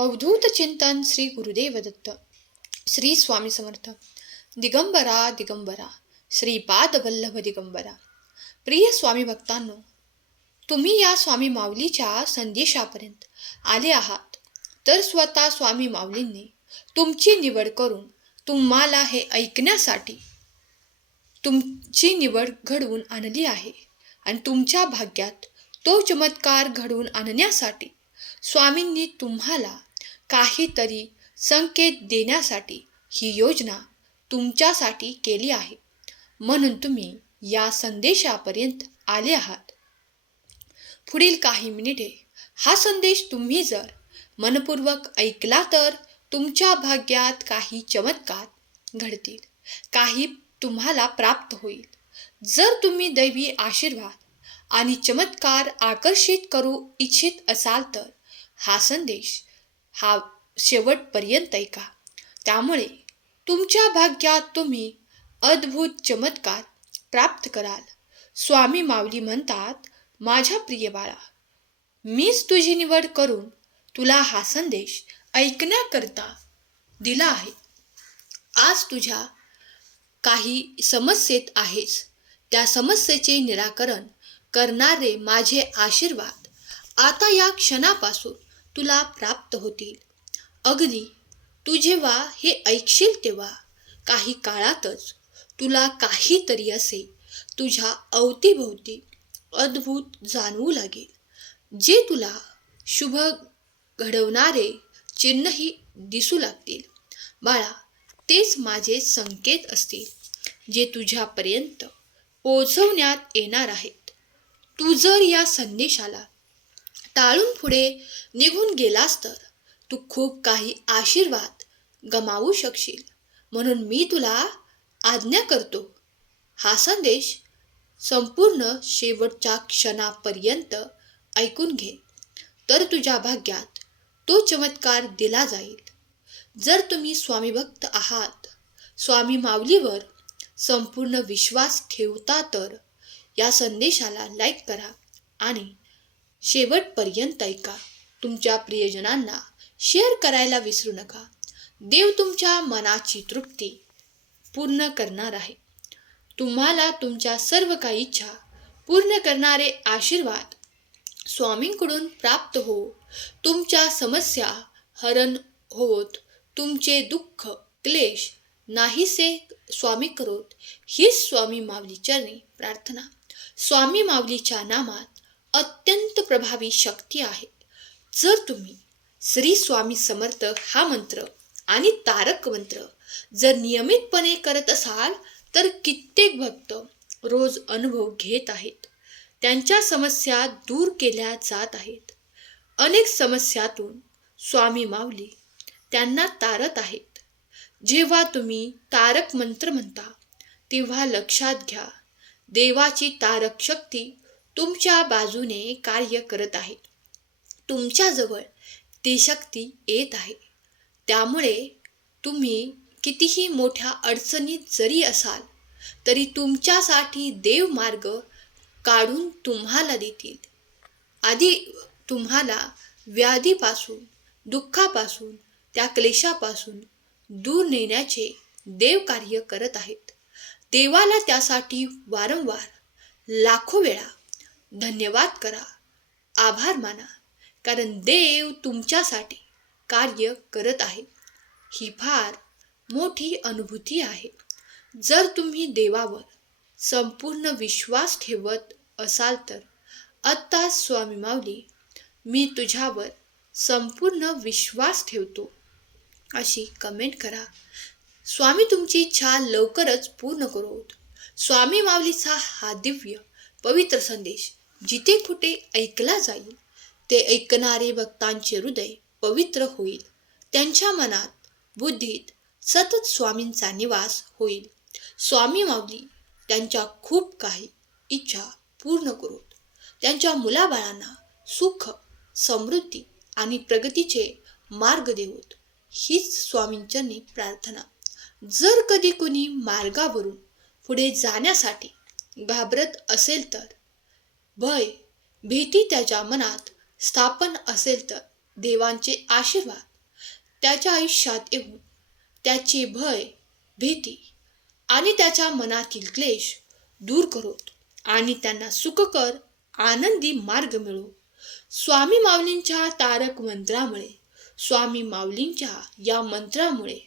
अवधूत चिंतन श्री गुरुदेव दत्त. श्री स्वामी समर्थ. दिगंबरा दिगंबरा श्रीपाद वल्लभ दिगंबरा. प्रिय स्वामी भक्तांनो, तुम्ही या स्वामी माऊलीच्या संदेशापर्यंत आले आहात तर स्वतः स्वामी माऊलींनी तुमची निवड करून तुम्हाला हे ऐकण्यासाठी तुमची निवड घडवून आणली आहे. आणि तुमच्या भाग्यात तो चमत्कार घडवून आणण्यासाठी स्वामींनी तुम्हाला काहीतरी संकेत देण्यासाठी ही योजना तुमच्यासाठी केली आहे. म्हणून तुम्ही या संदेशापर्यंत आले आहात. पुढील काही मिनिटे हा संदेश तुम्ही जर मनपूर्वक ऐकला तर तुमच्या भाग्यात काही चमत्कार घडतील, काही तुम्हाला प्राप्त होईल. जर तुम्ही दैवी आशीर्वाद आणि चमत्कार आकर्षित करू इच्छित असाल तर हा संदेश शेवटपर्यंत ऐका. त्यामुळे तुमच्या भाग्यात तुम्ही अद्भुत चमत्कार प्राप्त कराल. स्वामी माऊली म्हणतात, माझ्या प्रिय बाळा, मीच तुझी निवड करून तुला हा संदेश ऐकण्याकरता दिला आहे. आज तुझ्या काही समस्येत आहेस, त्या समस्येचे निराकरण करणारे माझे आशीर्वाद आता या क्षणापासून तुला प्राप्त होतील. अगदी तू जेव्हा हे ऐकशील तेव्हा काही काळातच तुला काहीतरी असे तुझ्या अवतीभोवती अद्भुत जाणवू लागेल, जे तुला शुभ घडवणारे चिन्हही दिसू लागतील. बाळा, तेच माझे संकेत असतील जे तुझ्यापर्यंत पोहोचवण्यात येणार आहेत. तू जर या संदेशाला टाळून पुढे निघून गेलास तर तू खूप काही आशीर्वाद गमावू शकशील. म्हणून मी तुला आज्ञा करतो, हा संदेश संपूर्ण शेवटच्या क्षणापर्यंत ऐकून घे, तर तुझ्या भाग्यात तो चमत्कार दिला जाईल. जर तुम्ही स्वामी भक्त आहात, स्वामी माऊलीवर संपूर्ण विश्वास ठेवता तर या संदेशाला लाईक करा आणि शेवटपर्यंत ऐका. तुमच्या प्रियजनांना शेअर करायला विसरू नका. देव तुमच्या मनाची तृप्ती पूर्ण करणार आहे. तुम्हाला तुमच्या सर्व काही इच्छा पूर्ण करणारे आशीर्वाद स्वामींकडून प्राप्त हो. तुमच्या समस्या हरण होत, तुमचे दुःख क्लेश नाहीसे स्वामी करोत, हीच स्वामी माऊली चरणी प्रार्थना. स्वामी माऊलीच्या नामात अत्यंत प्रभावी शक्ती आहे. जर तुम्ही श्री स्वामी समर्थ हा मंत्र आणि तारक मंत्र जर नियमितपणे करत असाल तर कित्येक भक्त रोज अनुभव घेत आहेत. त्यांच्या समस्या दूर केल्या जात आहेत. अनेक समस्यातून स्वामी माऊली त्यांना तारत आहेत. जेव्हा तुम्ही तारक मंत्र म्हणता तेव्हा लक्षात घ्या, देवाची तारक शक्ती तुमच्या बाजूने कार्य करत आहे. तुमच्याजवळ ती शक्ती येत आहे. त्यामुळे तुम्ही कितीही मोठ्या अडचणीत जरी असाल तरी तुमच्यासाठी देव मार्ग काढून तुम्हाला देतील. आधी तुम्हाला व्याधीपासून, दुःखापासून, त्या क्लेशापासून दूर नेण्याचे देव कार्य करत आहेत. देवाला त्यासाठी वारंवार लाखो वेळा धन्यवाद करा, आभार माना, कारण देव तुमच्यासाठी कार्य करत आहे. ही फार मोठी अनुभूती आहे. जर तुम्ही देवावर संपूर्ण विश्वास ठेवत असाल तर आत्ता स्वामी माऊली, मी तुझ्यावर संपूर्ण विश्वास ठेवतो अशी कमेंट करा. स्वामी तुमची इच्छा लवकरच पूर्ण करोत. स्वामी माऊलीचा हा दिव्य पवित्र संदेश जिथे कुठे ऐकला जाईल ते ऐकणारे भक्तांचे हृदय पवित्र होईल. त्यांच्या मनात, बुद्धीत सतत स्वामींचा निवास होईल. स्वामी माऊली त्यांच्या खूप काही इच्छा पूर्ण करोत. त्यांच्या मुलाबाळांना सुख, समृद्धी आणि प्रगतीचे मार्ग देवोत, हीच स्वामींचरणी प्रार्थना. जर कधी कुणी मार्गावरून पुढे जाण्यासाठी घाबरत असेल तर, भय, भीती त्याच्या मनात स्थापन असेल तर देवांचे आशीर्वाद त्याच्या आयुष्यात येऊन त्याचे भय, भीती आणि त्याच्या मनातील क्लेश दूर करोत आणि त्यांना सुखकर आनंदी मार्ग मिळो. स्वामी माऊलींच्या तारक मंत्रामुळे, स्वामी माऊलींच्या या मंत्रामुळे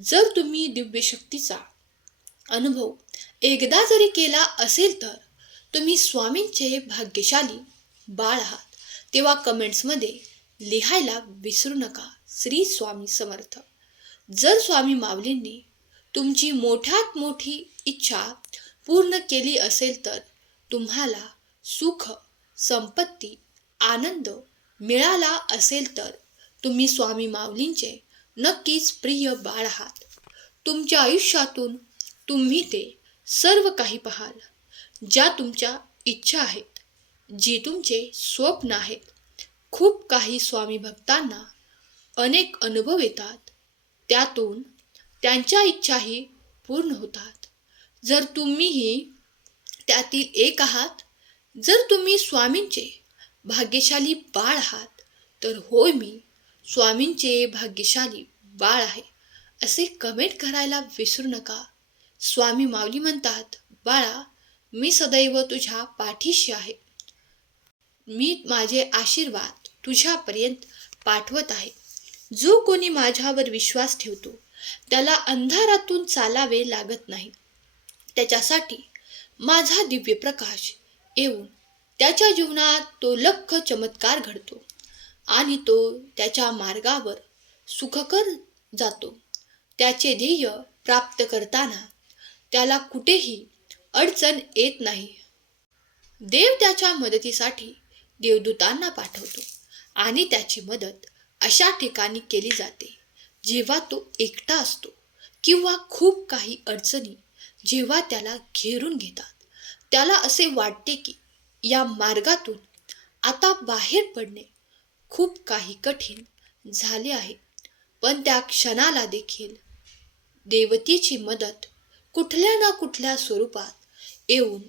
जर तुम्ही दिव्य शक्तीचा अनुभव एकदा जरी केला असेल तर तुम्ही स्वामींचे भाग्यशाली बाळ आहात. तेव्हा कमेंट्समध्ये लिहायला विसरू नका, श्री स्वामी समर्थ. जर स्वामी माऊलींनी तुमची मोठ्यात मोठी इच्छा पूर्ण केली असेल तर तुम्हाला सुख, संपत्ती, आनंद मिळाला असेल तर तुम्ही स्वामी माऊलींचे नक्कीच प्रिय बाळ आहात. तुमच्या आयुष्यातून तुम्ही ते सर्व काही पाहाल, ज्या तुमच्या इच्छा आहेत, जी तुमचे स्वप्न आहेत. खूप काही स्वामी भक्तांना अनेक अनुभव येतात, त्यातून त्यांच्या इच्छाही पूर्ण होतात. जर तुम्हीही त्यातील एक आहात, जर तुम्ही स्वामींचे भाग्यशाली बाळ आहात, तर होय, मी स्वामींचे भाग्यशाली बाळ आहे असे कमेंट करायला विसरू नका. स्वामी माऊली म्हणतात, बाळा, मी सदैव तुझ्या पाठीशी आहे. मी माझे आशीर्वाद तुझ्यापर्यंत पाठवत आहे. जो कोणी माझ्यावर विश्वास ठेवतो त्याला अंधारातून चालावे लागत नाही. त्याच्यासाठी माझा दिव्य प्रकाश येऊन त्याच्या जीवनात तो लख चमत्कार घडतो आणि तो त्याच्या मार्गावर सुखकर जातो. त्याचे ध्येय प्राप्त करताना त्याला कुठेही अडचण येत नाही. देव त्याच्या मदतीसाठी देवदूतांना पाठवतो आणि त्याची मदत अशा ठिकाणी केली जाते जेव्हा तो एकटा असतो किंवा खूप काही अडचणी जेव्हा त्याला घेरून घेतात. त्याला असे वाटते की या मार्गातून आता बाहेर पडणे खूप काही कठीण झाले आहे, पण त्या क्षणाला देखील देवतेची मदत कुठल्या ना कुठल्या स्वरूपात येऊन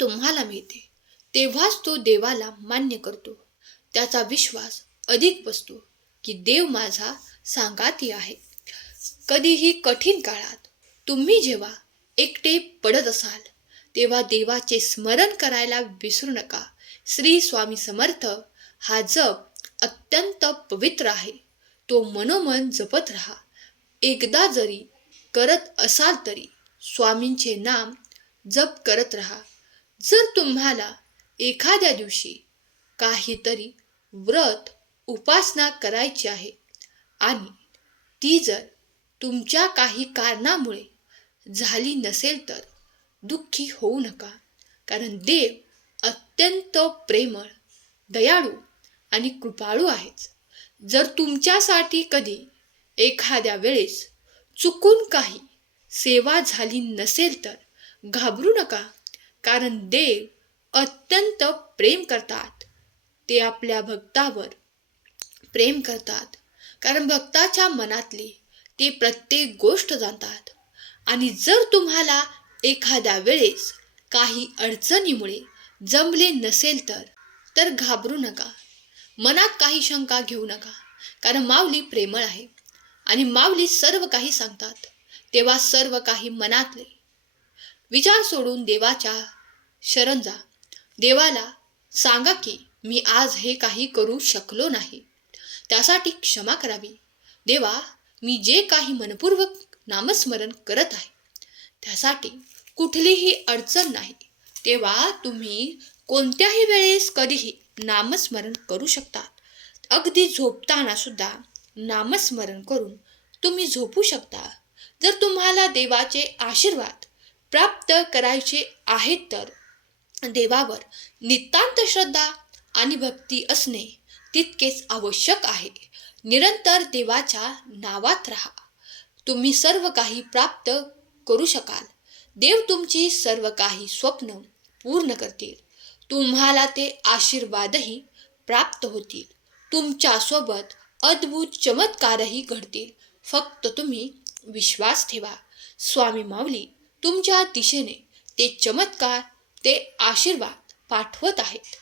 तुम्हाला मिळते. तेव्हाच तो देवाला मान्य करतो. त्याचा विश्वास अधिक बसतो की देव माझा सांगाती आहे. कधीही कठीण काळात तुम्ही जेव्हा एकटे पडत असाल तेव्हा देवाचे स्मरण करायला विसरू नका. श्री स्वामी समर्थ हा जप अत्यंत पवित्र आहे. तो मनोमन जपत राहा. एकदा जरी करत असाल तरी स्वामींचे नाम जप करत राहा. जर तुम्हाला एखाद्या दिवशी काहीतरी व्रत, उपासना करायची आहे आणि ती जर तुमच्या काही कारणामुळे झाली नसेल तर दुःखी होऊ नका, कारण देव अत्यंत प्रेमळ, दयाळू आणि कृपाळू आहेच. जर तुमच्यासाठी कधी एखाद्या वेळेस चुकून काही सेवा झाली नसेल तर घाबरू नका, कारण देव अत्यंत प्रेम करतात. ते आपल्या भक्तावर प्रेम करतात, कारण भक्ताच्या मनातली ते प्रत्येक गोष्ट जाणतात. आणि जर तुम्हाला एखाद्या वेळेस काही अडचणीमुळे जमले नसेल तर घाबरू नका, मनात काही शंका घेऊ नका, कारण माऊली प्रेमळ आहे आणि माऊली सर्व काही सांगतात. तेव्हा सर्व काही मनातले विचार सोडून देवाच्या शरण जा. देवाला सांगा की मी आज हे काही करू शकलो नाही, त्यासाठी क्षमा करावी. देवा, मी जे काही मनपूर्वक नामस्मरण करत आहे त्यासाठी कुठलीही अडचण नाही. तेव्हा तुम्ही कोणत्याही वेळेस कधीही नामस्मरण करू शकतात. अगदी झोपताना सुद्धा नामस्मरण करून तुम्ही झोपू शकता. जर तुम्हाला देवाचे आशीर्वाद प्राप्त करायचे आहेत तर देवावर नितांत श्रद्धा आणि भक्ती असणे तितकेच आवश्यक आहे. निरंतर देवाच्या नावात राहा. तुम्ही सर्व काही प्राप्त करू शकाल. देव तुमची सर्व काही स्वप्न पूर्ण करतील. तुम्हाला ते आशीर्वादही प्राप्त होतील. तुमच्यासोबत अद्भुत चमत्कारही घडतील. फक्त तुम्ही विश्वास ठेवा. स्वामी माऊली तुमच्या दिशेने ते चमत्कार, ते आशीर्वाद पाठवत आहेत.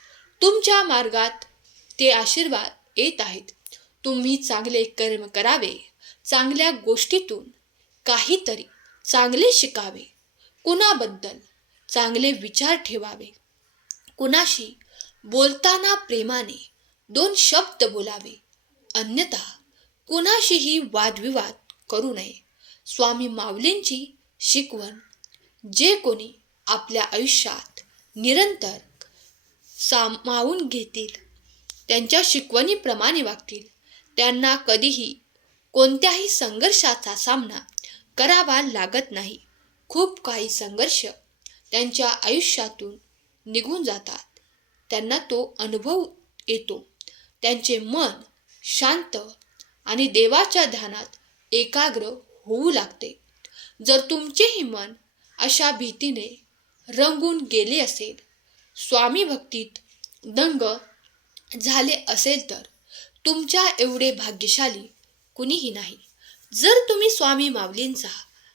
तुमच्या मार्गात ते आशीर्वाद येत आहेत. तुम्ही चांगले कर्म करावे, चांगल्या गोष्टीतून काहीतरी चांगले शिकावे, कुणाबद्दल चांगले विचार ठेवावे, कुणाशी बोलताना प्रेमाने दोन शब्द बोलावे, अन्यथा कुणाशीही वादविवाद करू नये. स्वामी माऊलींची शिकवण जे कोणी आपल्या आयुष्यात निरंतर सामावून घेतील, त्यांच्या शिकवणीप्रमाणे वागतील, त्यांना कधीही कोणत्याही संघर्षाचा सामना करावा लागत नाही. खूप काही संघर्ष त्यांच्या आयुष्यातून निघून जातात. त्यांना तो अनुभव येतो. त्यांचे मन शांत आणि देवाच्या ध्यानात एकाग्र होऊ लागते. जर तुमचेही मन अशा भीतीने रंगून गेले असेल, स्वामी भक्तीत दंग झाले असेल, तर तुमच्या एवढे भाग्यशाली कुणीही नाही. जर तुम्ही स्वामी माऊलींचा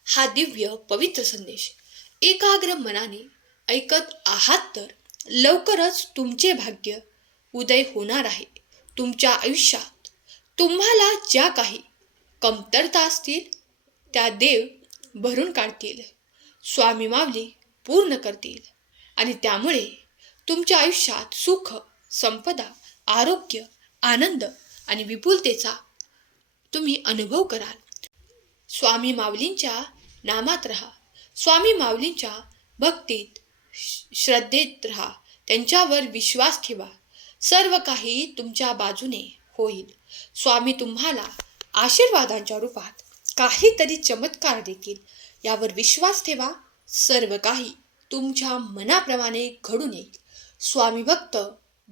हा दिव्य पवित्र संदेश एकाग्र मनाने ऐकत आहात, तर लवकरच तुमचे भाग्य उदय होणार आहे. तुमच्या आयुष्यात तुम्हाला ज्या काही कमतरता असतील त्या देव भरून काढतील, स्वामी माऊली पूर्ण करतील आणि त्यामुळे तुमच्या आयुष्यात सुख, संपदा, आरोग्य, आनंद आणि विपुलतेचा तुम्ही अनुभव कराल. स्वामी माऊलींच्या नामात राहा, स्वामी माऊलींच्या भक्तीत श्रद्धेत राहा, त्यांच्यावर विश्वास ठेवा. सर्व काही तुमच्या बाजूने होईल. स्वामी तुम्हाला आशीर्वादांच्या रूपात काहीतरी चमत्कार देतील, यावर विश्वास ठेवा. सर्व काही तुमच्या मनाप्रमाणे घडून येईल. स्वामी भक्त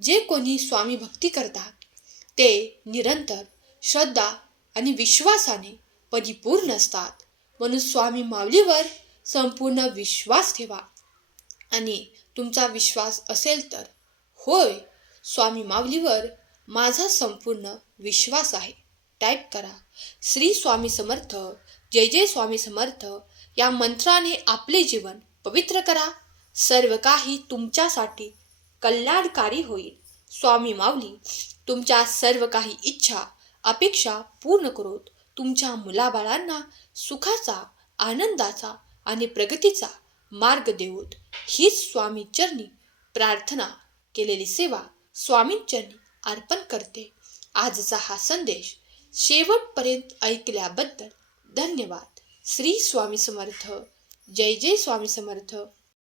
जे कोणी स्वामी भक्ती करतात ते निरंतर श्रद्धा आणि विश्वासाने परिपूर्ण असतात. म्हणून स्वामी माऊलीवर संपूर्ण विश्वास ठेवा. आणि तुमचा विश्वास असेल तर, होय, स्वामी माऊलीवर माझा संपूर्ण विश्वास आहे, टाईप करा. श्री स्वामी समर्थ, जय जय स्वामी समर्थ या मंत्राने आपले जीवन पवित्र करा. सर्व काही तुमच्यासाठी कल्याणकारी होईल. स्वामी माऊली तुमच्या सर्व काही इच्छा, अपेक्षा पूर्ण करोत. तुमच्या मुलाबाळांना सुखाचा, आनंदाचा आणि प्रगतीचा मार्ग देवोत. हीच स्वामी चरणी प्रार्थना, केलेली सेवा स्वामींचरणी अर्पण करते. आजचा हा संदेश शेवटपर्यंत ऐकल्याबद्दल धन्यवाद. श्री स्वामी समर्थ, जय जय स्वामी समर्थ.